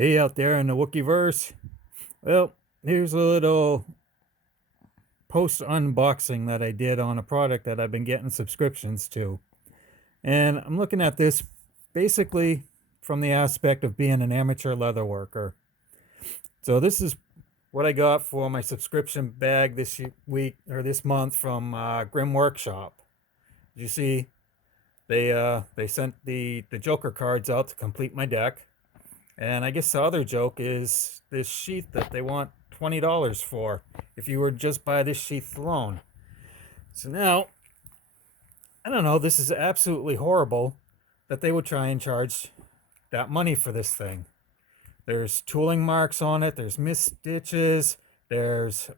Hey out there in the Wookieverse. Well, here's a little post unboxing that I did on a product that I've been getting subscriptions to. And I'm looking at this basically from the aspect of being an amateur leather worker. So this is what I got for my subscription bag this week or this month from Grim Workshop. You see, they sent the Joker cards out to complete my deck. And I guess the other joke is this sheath that they want $20 for if you were just buy this sheath alone. So now, I don't know, this is absolutely horrible that they would try and charge that money for this thing. There's tooling marks on it, there's missed stitches, there's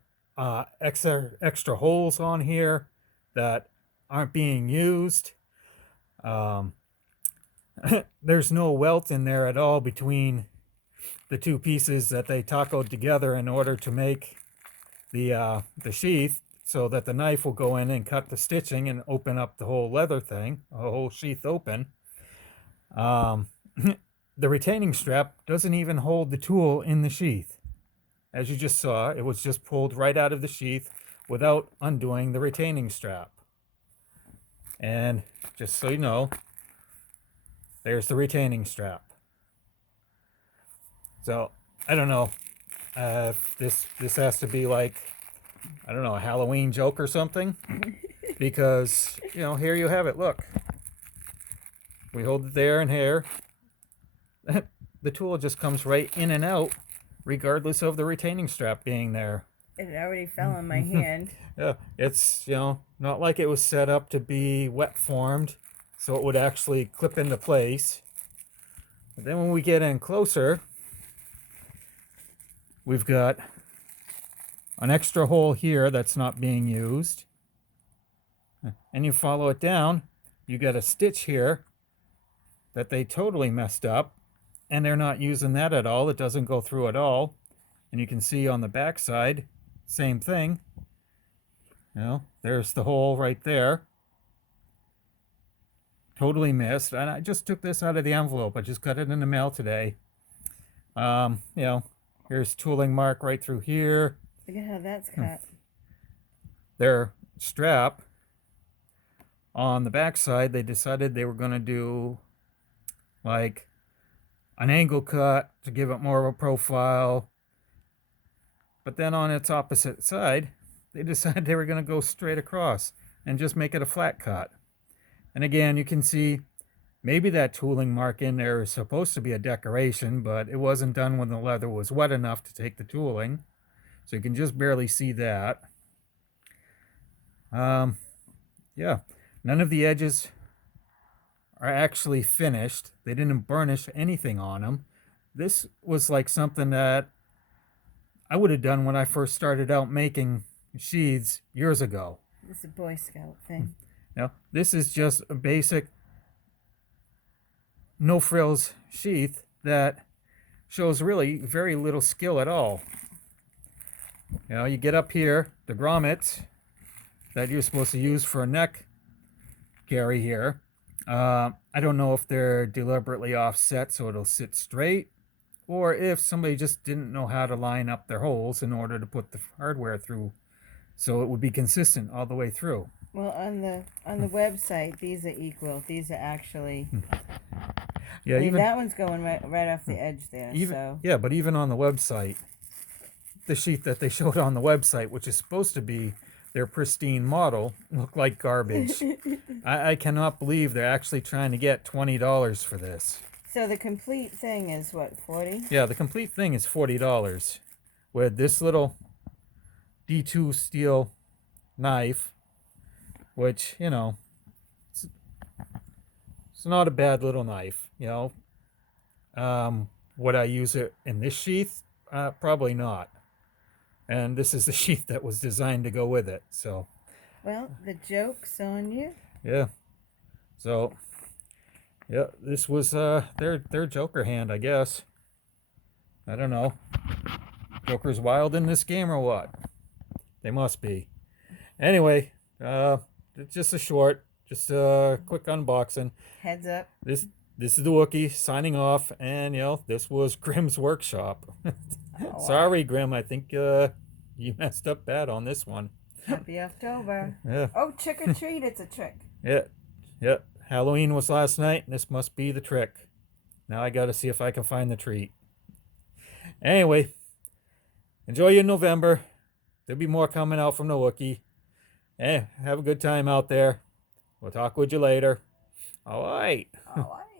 extra holes on here that aren't being used. There's no welt in there at all between the two pieces that they tacoed together in order to make the sheath, so that the knife will go in and cut the stitching and open up the whole leather thing, the whole sheath open. The retaining strap doesn't even hold the tool in the sheath. As you just saw, it was just pulled right out of the sheath without undoing the retaining strap. And just so you know, there's the retaining strap. So I don't know. This has to be like, I don't know, a Halloween joke or something. Because, you know, here you have it. Look. We hold it there and here. The tool just comes right in and out, regardless of the retaining strap being there. It already fell in my hand. Yeah, it's, you know, not like it was set up to be wet formed, so it would actually clip into place. But then when we get in closer, we've got an extra hole here that's not being used. And you follow it down, you get a stitch here that they totally messed up, and they're not using that at all. It doesn't go through at all. And you can see on the back side, same thing. You know, there's the hole right there. Totally missed. And I just took this out of the envelope. I just got it in the mail today. You know, here's tooling mark right through here. Look at how that's cut. Their strap on the back side, they decided they were going to do like an angle cut to give it more of a profile. But then on its opposite side, they decided they were going to go straight across and just make it a flat cut. And again, you can see maybe that tooling mark in there is supposed to be a decoration, but it wasn't done when the leather was wet enough to take the tooling. So you can just barely see that. Yeah, none of the edges are actually finished. They didn't burnish anything on them. This was like something that I would have done when I first started out making sheaths years ago. This is a Boy Scout thing. Now, this is just a basic no frills sheath that shows really very little skill at all. You know, you get up here, the grommets that you're supposed to use for a neck carry here. I don't know if they're deliberately offset so it'll sit straight, or if somebody just didn't know how to line up their holes in order to put the hardware through so it would be consistent all the way through. Well, on the website, these are equal. These are actually. Yeah, I mean, even that one's going right off the edge there. So yeah, but even on the website, the sheet that they showed on the website, which is supposed to be their pristine model, looked like garbage. I cannot believe they're actually trying to get $20 for this. So the complete thing is what, 40? Yeah, the complete thing is $40 with this little D2 steel knife, which, you know, it's not a bad little knife, you know. Would I use it in this sheath? Probably not. And this is the sheath that was designed to go with it. So, well, the joke's on you. Yeah. So, yeah, this was their Joker hand, I guess. I don't know. Joker's wild in this game or what? They must be. Anyway, just a quick unboxing. Heads up. This this is the Wookiee signing off, and this was Grim's Workshop. Oh, Sorry, Grim. I think you messed up bad on this one. Happy October. Yeah. Oh, trick or treat, it's a trick. Yeah. Halloween was last night, and this must be the trick. Now I gotta see if I can find the treat. Anyway, enjoy your November. There'll be more coming out from the Wookiee. Have a good time out there. We'll talk with you later. All right. All right.